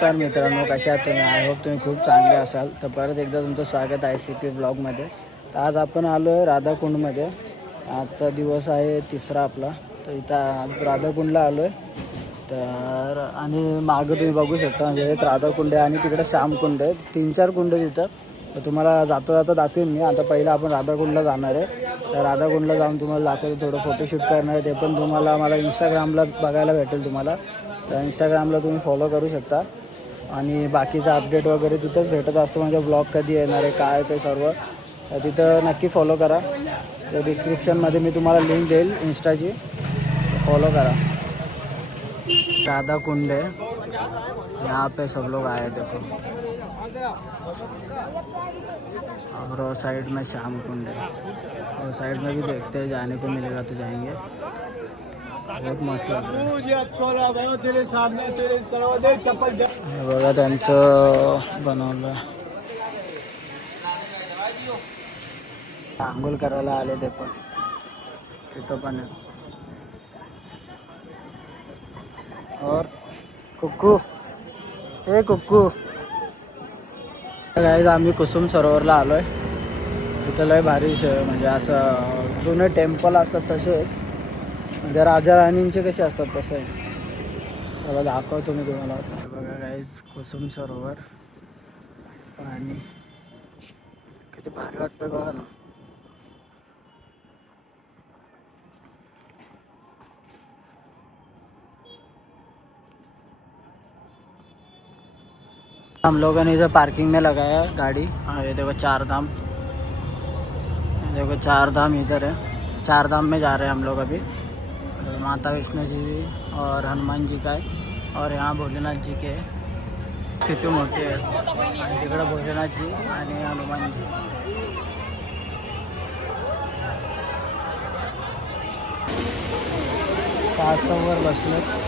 तर मित्रांनो, कशा आहात तुम्ही? आय होप तुम्ही खूप चांगले असाल. तर परत एकदा तुमचं स्वागत आहे CP ब्लॉगमध्ये. तर आज आपण आलो आहे राधाकुंडमध्ये. आजचा दिवस आहे तिसरा आपला. तर इथं आज राधाकुंडला आलो आहे. तर आणि मागं तुम्ही बघू शकता, म्हणजे एक राधाकुंड आहे आणि तिकडे श्यामकुंड आहे. 3-4 कुंड तिथं. तर तुम्हाला जाता दाखवेन मी. आता पहिलं आपण राधाकुंडला जाणार आहे. तर राधाकुंडला जाऊन तुम्हाला दाखवतो, थोडं फोटोशूट करणार आहे. ते पण तुम्हाला मला इंस्टाग्रामला बघायला भेटेल तुम्हाला. तर इंस्टाग्रामला तुम्ही फॉलो करू शकता. आणि बाकीचा अपडेट वगैरे तिथंच भेटत असतो, म्हणजे ब्लॉग कधी येणार आहे काय ते सर्व तिथं नक्की फॉलो करा. तर डिस्क्रिप्शनमध्ये मी तुम्हाला लिंक देईल इंस्टाची, फॉलो करा. राधा कुंड है, यहाँ पे सब लोग आए देखो. और साइड में श्याम कुंड है, और साइड में भी देखते हैं, जाने को मिलेगा तो जाएंगे. बहुत मस्त लग रहा है. बघा त्यांचं बनवलं, आंघोळ करायला आले ते पण तिथं पण आहे. और कुक्कू, ए कुक्कू. गाईज आम्ही कुसुम सरोवरला आलो आहे. तिथं लय भारी म्हणजे असं जुने टेम्पल असतात तसे, म्हणजे राजा राणींचे कसे असतात तसे. चला दाखवतो मी तुम्हाला. बघा गाईज, कुसुम सरोवर आणि किती भारी वाटतंय बघा ना. हम लोगों ने इधर पार्किंग में लगाया गाड़ी. ये देखो 4 धाम, देखो 4 धाम इधर है. 4 धाम में जा रहे हैं हम लोग अभी. माता वैष्णो जी और हनुमान जी का है, और यहाँ भोलेनाथ जी के किती मोठे आहेत. तिकडं भोलेनाथ जी आणि हनुमान जी. कासवावर बसलेत.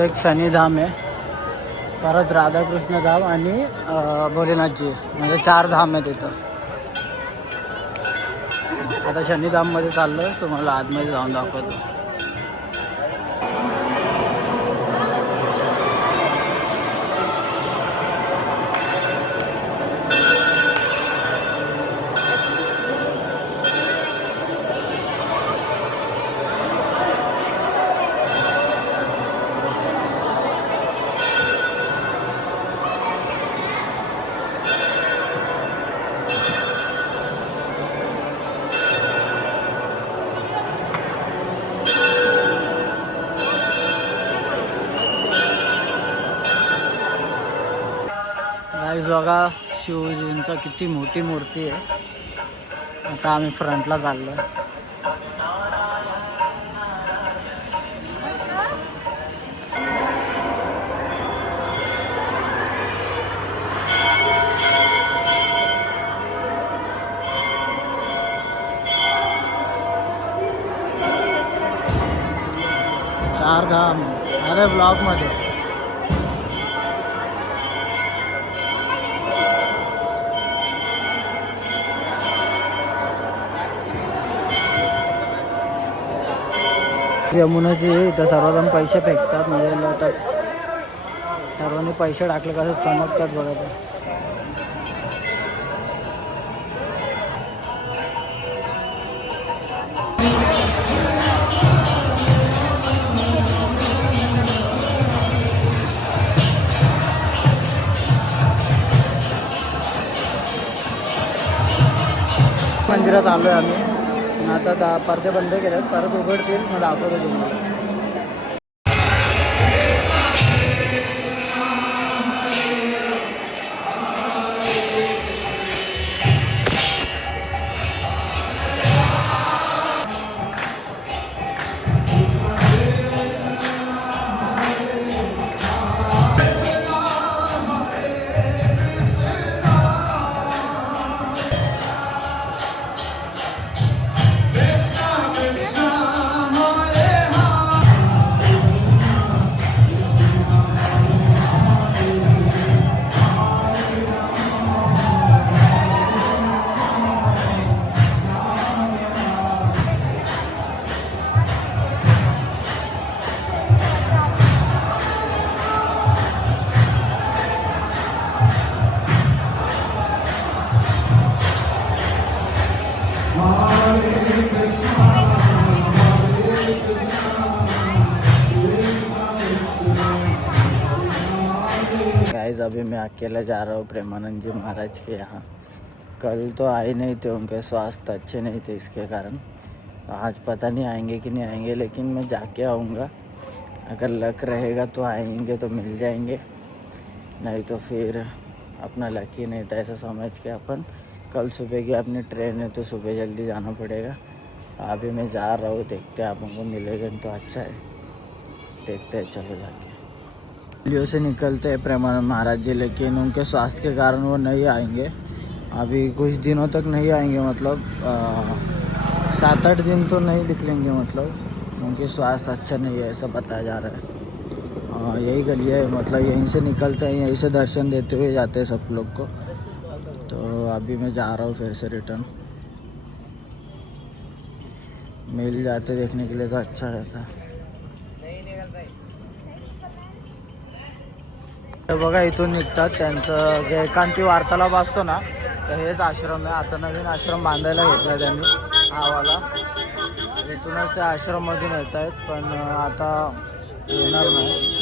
एक शनिधाम आहे, परत राधाकृष्ण धाम आणि भोलेनाथजी, म्हणजे 4 धाम आहे तिथं. आता शनिधाममध्ये चाललो, तुम्हाला आतमध्ये जाऊन दाखवतो. गाईज बघा, शिवजींचा किती मोठी मूर्ती आहे. आता आम्ही फ्रंटला चाललो. चार धाम, अरे ब्लॉगमध्ये. यमुनाची इथं सर्वजण पैसे फेकतात, म्हणजे लटक सर्वांनी पैसे टाकले कसं चमकतात बघा ते. मंदिरात आलो आहे आम्ही. आता पडदे बंद केलेत, परत उघडतील, मग दाखवतो तुम्हाला. गाइस अभी मैं अकेला जा रहा हूँ प्रेमानंद जी महाराज के यहाँ। कल तो आए नहीं थे, उनके स्वास्थ्य अच्छे नहीं थे, इसके कारण आज पता नहीं आएंगे कि नहीं आएंगे, लेकिन मैं जाके आऊँगा। अगर लक रहेगा तो आएंगे तो मिल जाएंगे, नहीं तो फिर अपना लक ही नहीं था ऐसा समझ के अपन कल सुबह की अपनी ट्रेन है तो सुबह जल्दी जाना पड़ेगा। अभी मैं जा रहा हूँ, देखते हैं आप उनको मिलेगा तो अच्छा है, देखते हैं चलो जाके। दिल्ली से निकलते हैं प्रेमानंद महाराज जी, लेकिन उनके स्वास्थ्य के कारण वो नहीं आएंगे, अभी कुछ दिनों तक नहीं आएंगे, मतलब 7-8 दिन तो नहीं निकलेंगे, मतलब उनके स्वास्थ्य अच्छा नहीं है ऐसा बताया जा रहा है। यही गली है, मतलब यहीं से निकलते हैं, यहीं से दर्शन देते हुए जाते हैं सब लोग को। तो अभी मैं जा रहा हूँ फिर से रिटर्न, मिल जाते देखने के लिए तो अच्छा रहता। तर बघा इथून निघतात, त्यांचं जे एकांती वार्तालाप असतो ना, तर हेच आश्रम आहे। आता नवीन आश्रम बांधायला घेतला त्यांनी हा वाला, इथूनच त्या आश्रममधून येत आहेत, पण आता येणार नाही।